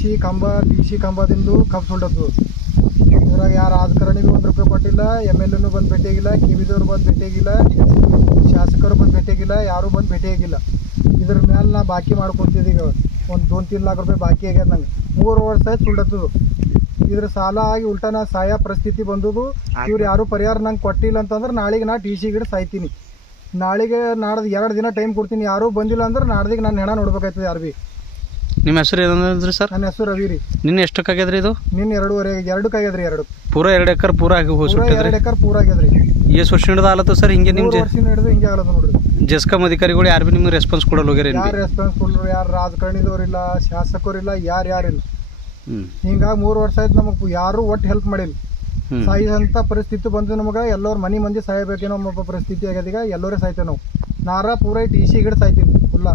T C ಕಂಬದಿಂದ ಕಬ್ಬು ಸುಲ್ಡತ್ತು. ಇದ್ರಾಗ ಯಾರು ರಾಜಕಾರಣಿಗೂ ₹1 ಕೊಟ್ಟಿಲ್ಲ, MLA ಬಂದು ಭೇಟಿಯಾಗಿಲ್ಲ, KVದವ್ರು ಬಂದು ಭೇಟಿಯಾಗಿಲ್ಲ, ಶಾಸಕರು ಬಂದು ಭೇಟಿಯಾಗಿಲ್ಲ, ಯಾರೂ ಬಂದು ಭೇಟಿಯಾಗಿಲ್ಲ. ಇದ್ರ ಮೇಲೆ ನಾ ಬಾಕಿ ಮಾಡ್ಕೊತಿದ್ದೆ. ಈಗ ಒಂದು 2-3 ಲಾಖ ರೂಪಾಯಿ ಬಾಕಿ ಆಗ್ಯದ ನಂಗೆ. 3 ವರ್ಷ ಆಯ್ತು ಸುಲ್ಡತ್ತದು. ಇದ್ರ ಸಾಲ ಆಗಿ ಉಲ್ಟಾ ನಾ ಸಾಯ ಪರಿಸ್ಥಿತಿ ಬಂದದು. ಇವ್ರು ಯಾರೂ ಪರಿಹಾರ ನಂಗೆ ಕೊಟ್ಟಿಲ್ಲ ಅಂತಂದ್ರೆ ನಾಳೆಗೆ ನಾ ಟಿ ಸಿ ಗಿಡ ಸಾಯ್ತೀನಿ. ನಾಳೆಗೆ ನಾಡ್ದು 2 ದಿನ ಟೈಮ್ ಕೊಡ್ತೀನಿ. ಯಾರೂ ಬಂದಿಲ್ಲ ಅಂದ್ರೆ ನಾಡ್ದಿಗೆ ನಾನು ಹೆಣ ನೋಡ್ಬೇಕಾಯ್ತದೆ ಯಾರು ಭೀ. ನಿಮ್ಮ ಹೆಸರು ಏನಂದ್ರಿ ಸರ್? ನನ್ನ ಹೆಸರು ರವಿ ರೀ. ನಿನ್ನೆ ಎಷ್ಟಕ್ಕಾಗ್ಯದ್ರಿ ಇದು? ನಿನ್ನ 2.5 ಆಗ್ಯದ್ರಿ. 2 ಪೂರಾ 2 ಎಕರೆ ಪೂರಾ ಆಗಿ ಹೋಗ್ಬಿಟ್ಟಿದ್ರಿ. 2 ಎಕರೆ ಪೂರ ಆಗ್ಯದ್ರಿ. ಎಷ್ಟು ವರ್ಷ ಹಿಡಿದು ಆಲತ್ತು ಸರ್ ಹಿಂಗೆ? ನಿಮ್ಮ 3 ವರ್ಷ ಹಿಡಿದು ಹಿಂಗೆ ಆಗಲತ್ತ ನೋಡ್ರಿ. ಜೆಸ್ಕಾಂ ಅಧಿಕಾರಿಗಳು ಯಾರು ಭೀ ನಿಮ್ಗೆ ರೆಸ್ಪಾನ್ಸ್ ಕೊಡಲ್ಲ ಹೋಗ್ಯಾರ? ಯಾರು ರೆಸ್ಪಾನ್ಸ್ ಕೊಡ್ರು? ಯಾರು ರಾಜಕಾರಣಿದವ್ರಿಲ್ಲ, ಶಾಸಕರಿಲ್ಲ, ಯಾರಿಲ್ಲ. ಹಿಂಗಾಗಿ 3 ವರ್ಷ ಆಯ್ತು ನಮಗೆ ಯಾರು ಒಟ್ಟು ಹೆಲ್ಪ್ ಮಾಡಿಲ್ಲ. ಸಾಯುವಂಥ ಪರಿಸ್ಥಿತಿ ಬಂದು ನಮಗೆ. ಎಲ್ಲರೂ ಮಂದಿ ಸಾಯಬೇಕೇನೋ ಪರಿಸ್ಥಿತಿ ಆಗ್ಯದ. ಈಗ ಎಲ್ಲರೇ ಸಾಯ್ತೇವೆ ನಾವು. ನಾರ ಪೂರ ಟಿ ಸಿ ಗಿಡ ಸಾಯ್ತೀನಿ ಫುಲ್ಲ.